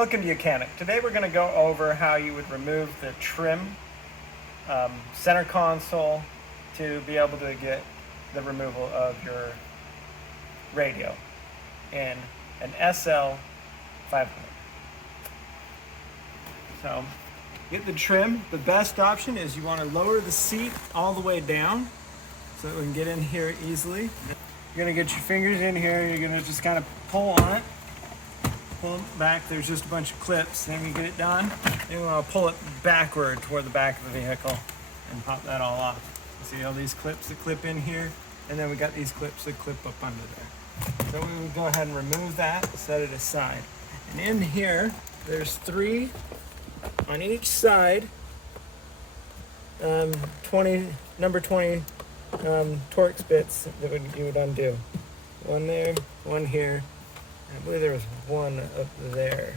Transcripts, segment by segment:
Welcome to YOUCANIC. Today we're going to go over how you would remove the trim center console to be able to get the removal of your radio in an SL 500. So get the trim. The best option is you want to lower the seat all the way down so that we can get in here easily. You're going to get your fingers in here. You're going to just kind of pull on it. Pull it back. There's just a bunch of clips. Then we get it done. Then we want to pull it backward toward the back of the vehicle and pop that all off. See all these clips that clip in here, and then we got these clips that clip up under there. So we would go ahead and remove that, set it aside. And in here, there's 3 on each side, number 20 Torx bits that you would undo. One there, one here. I believe there was one up there.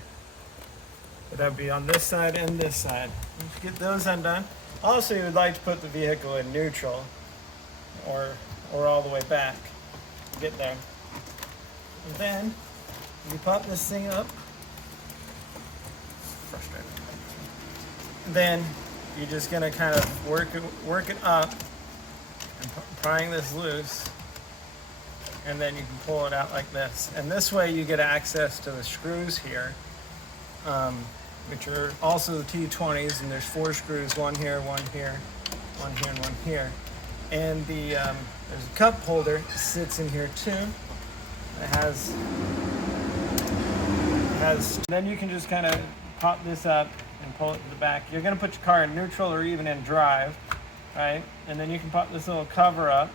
But that would be on this side and this side. Let's get those undone. Also, you would like to put the vehicle in neutral or all the way back. Get there. And then you pop this thing up. Frustrating. Then you're just gonna kind of work it up and prying this loose. And then you can pull it out like this. And this way you get access to the screws here, which are also the T20s, and there's 4 screws, one here, one here, one here, and one here. And there's a cup holder that sits in here too. It has, then you can just kind of pop this up and pull it to the back. You're gonna put your car in neutral or even in drive, right? And then you can pop this little cover up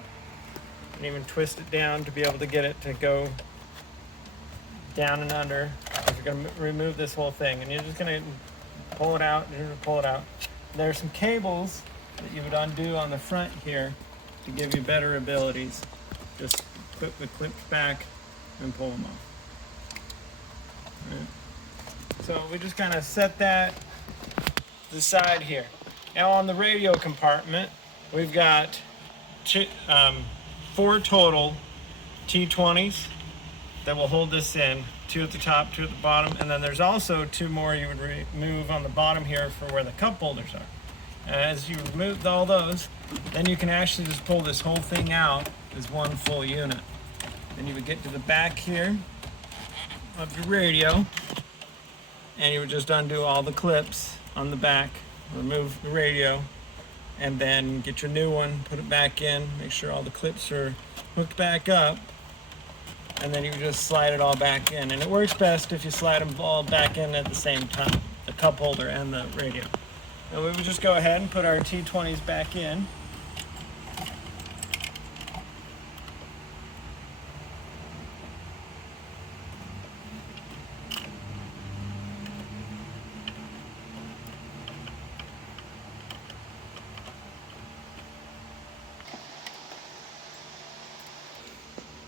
and even twist it down to be able to get it to go down and under. You're going to remove this whole thing, and you're just going to pull it out. You're going to pull it out. There's some cables that you would undo on the front here to give you better abilities. Just put the clips back and pull them off. All right. So we just kind of set that to the side here. Now on the radio compartment, we've got 4 total T20s that will hold this in, 2 at the top, 2 at the bottom, and then there's also 2 more you would remove on the bottom here for where the cup holders are. And as you remove all those, then you can actually just pull this whole thing out as one full unit. Then you would get to the back here of your radio, and you would just undo all the clips on the back, remove the radio, and then get your new one, put it back in, make sure all the clips are hooked back up, and then you just slide it all back in. And it works best if you slide them all back in at the same time, the cup holder and the radio. Now we would just go ahead and put our T20s back in.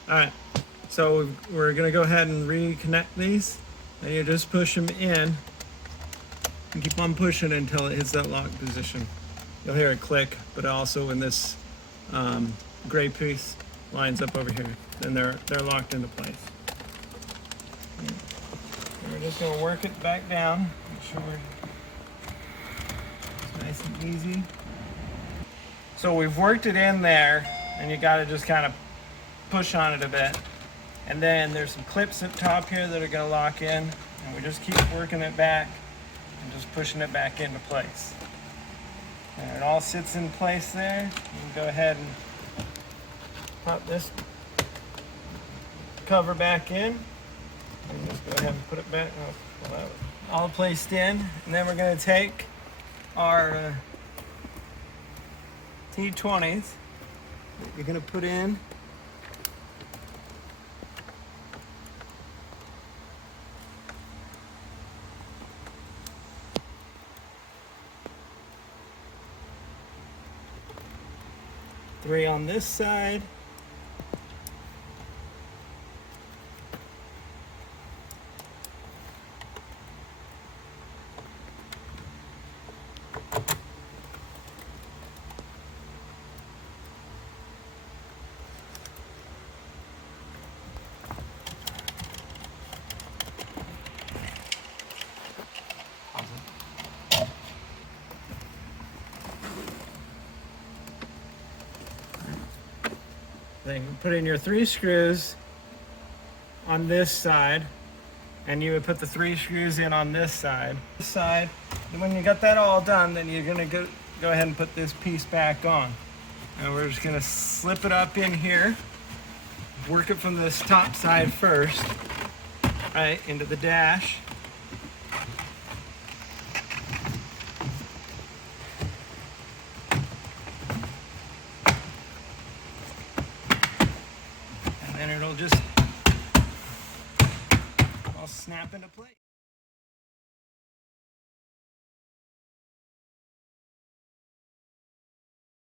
All right, so we're gonna go ahead and reconnect these, and you just push them in and keep on pushing until it hits that lock position. You'll hear it click, but also when this gray piece lines up over here, then they're locked into place. And we're just gonna work it back down, make sure it's nice and easy. So we've worked it in there, and you gotta just kind of push on it a bit, and then there's some clips at the top here that are going to lock in, and we just keep working it back and just pushing it back into place. And it all sits in place there. You can go ahead and pop this cover back in and just go ahead and put it back all placed in. And then we're going to take our T20s that you're going to put in. Three on this side. Then you put in your 3 screws on this side, and you would put the 3 screws in on this side. And when you got that all done, then you're gonna go ahead and put this piece back on. And we're just gonna slip it up in here, work it from this top side first, right, into the dash. And then it'll just all snap into place.